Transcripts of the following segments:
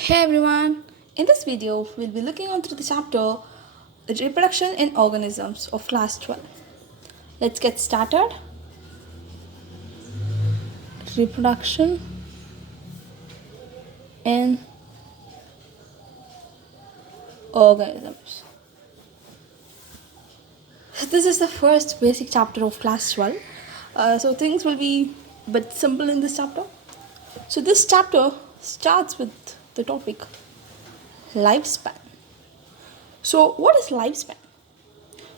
Hey everyone! In this video, we'll be looking on through the chapter Reproduction in Organisms of class 12. Let's get started. Reproduction in organisms. This is the first basic chapter of class 12. So things will be a bit simple in this chapter. So this chapter starts with the topic lifespan. So what is lifespan?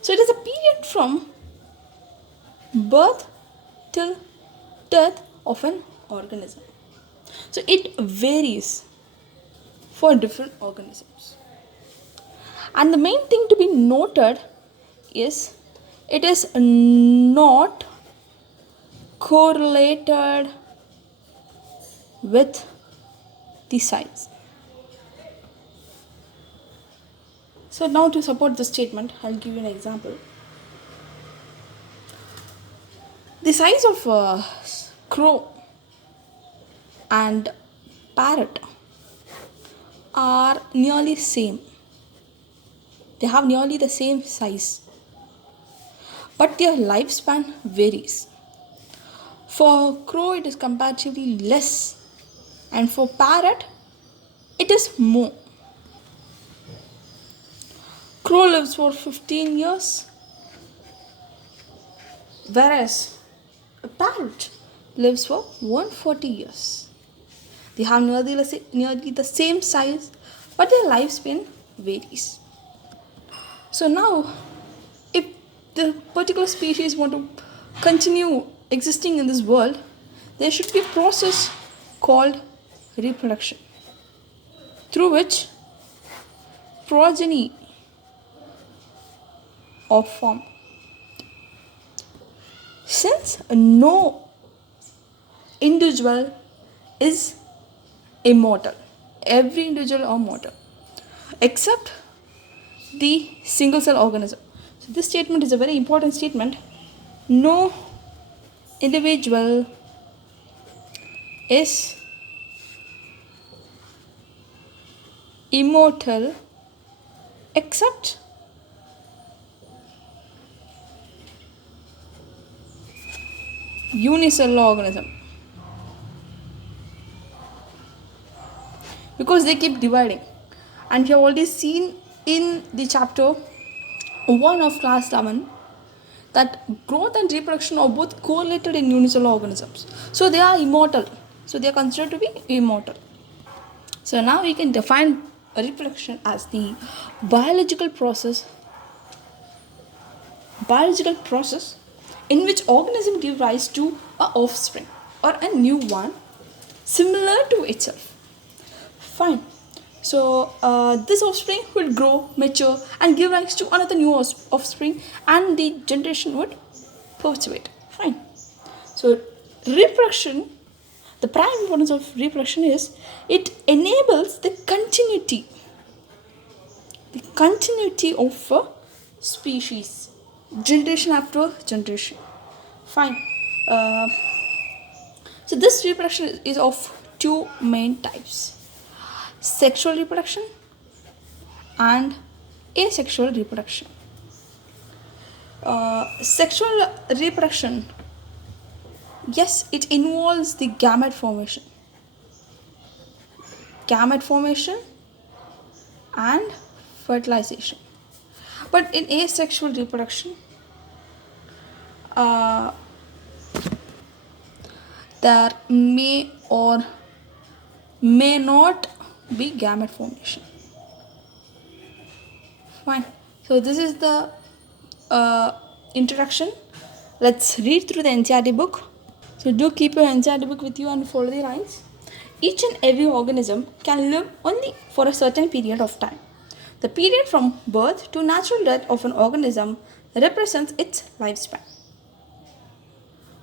So it is a period from birth till death of an organism. So it varies for different organisms. And the main thing to be noted is it is not correlated with the size. So now to support this statement, I'll give you an example. The size of a crow and parrot are nearly same. They have nearly the same size, but their lifespan varies. For crow it is comparatively less, and for parrot it is more. Crow lives for 15 years, whereas a parrot lives for 140 years. They have nearly the same size, but their lifespan varies. So now, if the particular species want to continue existing in this world, there should be a process called reproduction, through which progeny are formed. Since no individual is immortal, every individual are mortal except the single cell organism. So this statement is a very important statement. No individual is immortal except unicellular organism, because they keep dividing, and we have already seen in the chapter 1 of class 11 that growth and reproduction are both correlated in unicellular organisms, so they are immortal, so they are considered to be immortal. So now we can define reproduction as the biological process in which organism give rise to a offspring or a new one similar to itself. Fine. So this offspring will grow, mature, and give rise to another new offspring, and the generation would perpetuate. Fine. So reproduction, the prime importance of reproduction is it enables the continuity of a species, generation after generation. Fine. So this reproduction is of two main types: sexual reproduction and asexual reproduction. Sexual reproduction, yes, it involves the gamete formation and fertilization. But in asexual reproduction, there may or may not be gamete formation. Fine. So this is the introduction. Let's read through the NCERT book. So do keep your NCERT book with you and follow the lines. Each and every organism can live only for a certain period of time. The period from birth to natural death of an organism represents its lifespan.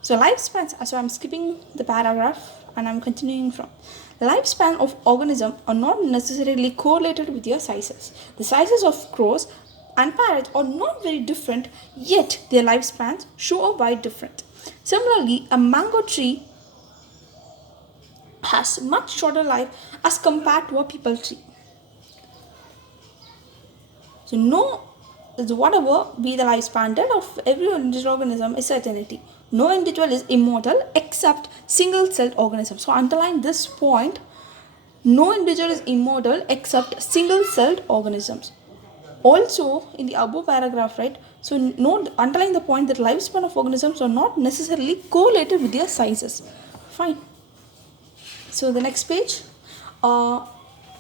So lifespans, so I'm skipping the paragraph and I'm continuing from. The lifespan of organisms are not necessarily correlated with their sizes. The sizes of crows and parrots are not very different, yet their lifespans show a wide difference. Similarly, a mango tree has much shorter life as compared to a people tree. So no, so whatever be the lifespan that of every individual organism is certainty. No individual is immortal except single-celled organisms. So underline this point. No individual is immortal except single-celled organisms. Also, in the above paragraph, right? So note, underline the point that lifespan of organisms are not necessarily correlated with their sizes. Fine. So the next page, learn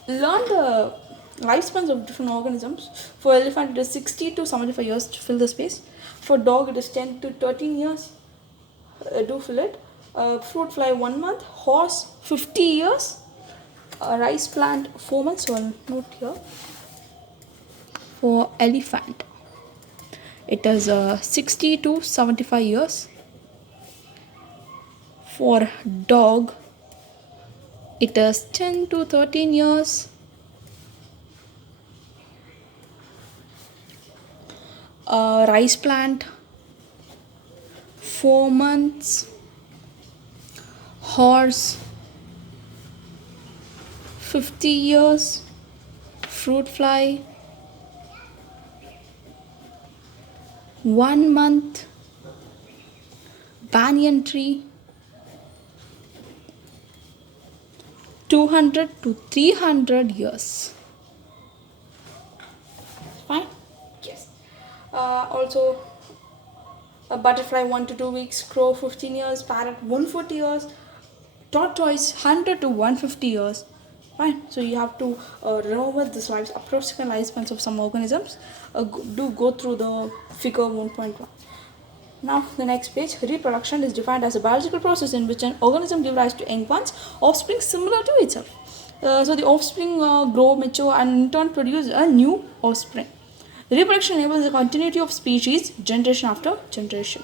the lifespans of different organisms. For elephant, it is 60 to 75 years to fill the space. For dog, it is 10 to 13 years. Do fill it. Fruit fly 1 month. Horse 50 years. Rice plant 4 months. So I'll note here. For elephant, it is 60 to 75 years. For dog, it is 10 to 13 years. Rice plant 4 months. Horse 50 years. Fruit fly 1 month. Banyan tree 200 to 300 years. Fine. Yes. Also, a butterfly 1 to 2 weeks. Crow 15 years. Parrot 140 years. Tortoise 100 to 150 years. Fine. So you have to remember this approximate lifespans of some organisms. Do go through the figure 1.1. Now the next page, reproduction is defined as a biological process in which an organism gives rise to young ones, offspring similar to itself. So the offspring grow, mature, and in turn produce a new offspring. Reproduction enables the continuity of species generation after generation.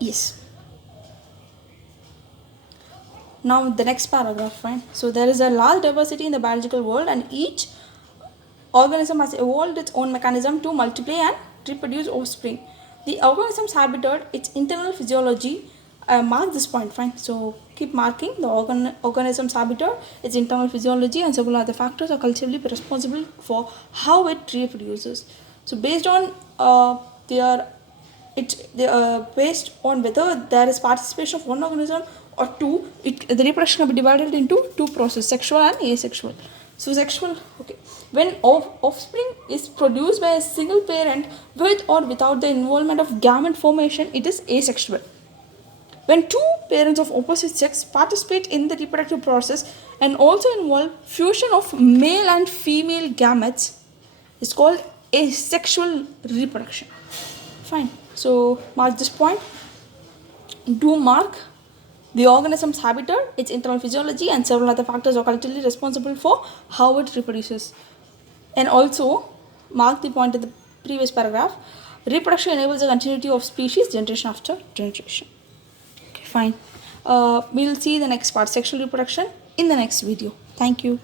Yes. Now the next paragraph, fine. So there is a large diversity in the biological world, and each organism has evolved its own mechanism to multiply and reproduce offspring. The organism's habitat, its internal physiology, mark this point, fine. So keep marking the organism's habitat, its internal physiology, and several other factors are collectively responsible for how it reproduces. So based on based on whether there is participation of one organism or two, the reproduction will be divided into two processes, sexual and asexual. So sexual, okay. When offspring is produced by a single parent with or without the involvement of gamete formation, it is asexual. When two parents of opposite sex participate in the reproductive process and also involve fusion of male and female gametes, it's called asexual reproduction. Fine. So mark this point. Do mark the organism's habitat, its internal physiology, and several other factors are collectively responsible for how it reproduces. And also mark the point in the previous paragraph. Reproduction enables the continuity of species generation after generation. Okay, fine. We'll see the next part, sexual reproduction, in the next video. Thank you.